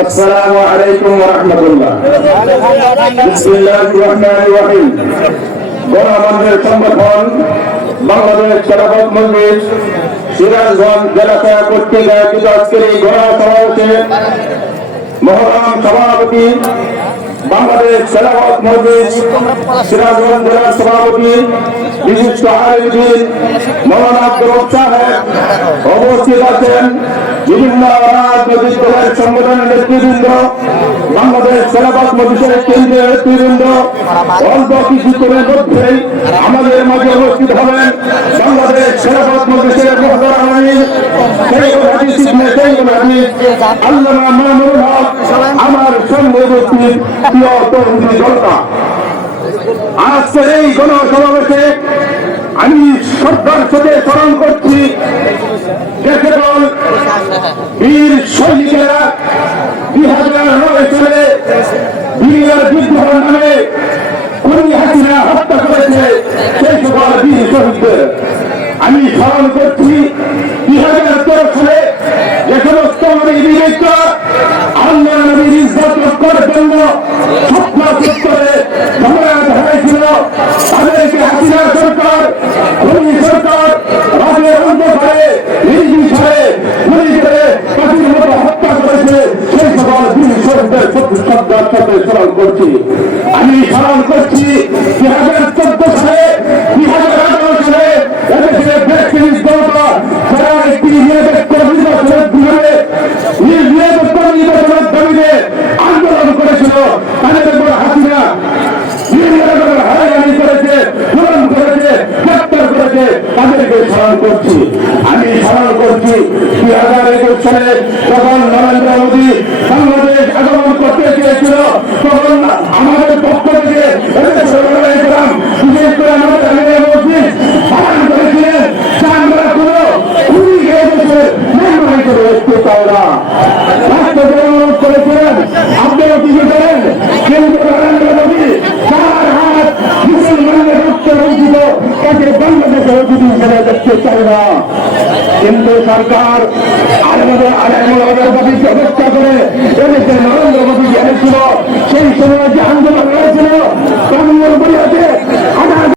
السلام عليكم ورحمة الله بسم الله الرحمن الرحيم গণমান্যের সংগঠন বাংলাদেশ খেলাফত মজলিস সিরাজগঞ্জ জেলা শাখা কর্তৃক আয়োজিত আজকের এই গণসমাবেশে মহরম সভাপতি বাংলাদেশ খেলাফত মজলিস সিরাজগঞ্জ জেলার সভাপতি বিশিষ্ট আয়োজন মৌলানা আব্দুল রব সাহেব উপস্থিত আছেন বিভিন্ন রাজনৈতিক সংগঠনের নেতৃবৃন্দ, বাংলাদেশ খেলাফত মজলিসের কেন্দ্রীয় নেতৃবৃন্দ, অল্প কিছুক্ষণের মধ্যেই আমাদের মাঝে উপস্থিত হবেন বাংলাদেশ মজলিসের মহতর আমির আজকের এই আমি শ্রদ্ধার সাথে স্মরণ করছি যে কেবল বীর সৈনিকেরা দুই হাজার নয় সালে বীরের বিদ্রোহ নামে খুনি হাসিনা হত্যা করেছে। সেই সকল বীর শহীদদের। আমি স্মরণ করছি দুই হাজার তেরো সালে যে সমস্ত আমাদের বিবেক আল্লাহ নবীর করছি আমি স্মরণ করছি দুই হাজার চোদ্দ সালে দুই হাজার আঠারো সালে এদেশে ভ্যাকসিন জনতা যারা একটি নিরপেক্ষ নির্বাচনের বিরুদ্ধে নিরপেক্ষ নির্বাচনের দাবিতে আন্দোলন করেছিল, তাদের উপর হাসিনা করেছে করেছে তাদেরকে স্মরণ করছি। আমি স্মরণ করছি দুই হাজার একুশ সালে যখন নরেন্দ্র মোদী কিন্তু সরকার ব্যবস্থা করে নরেন্দ্র মোদী এনেছিল সেই সময় যে আন্দোলন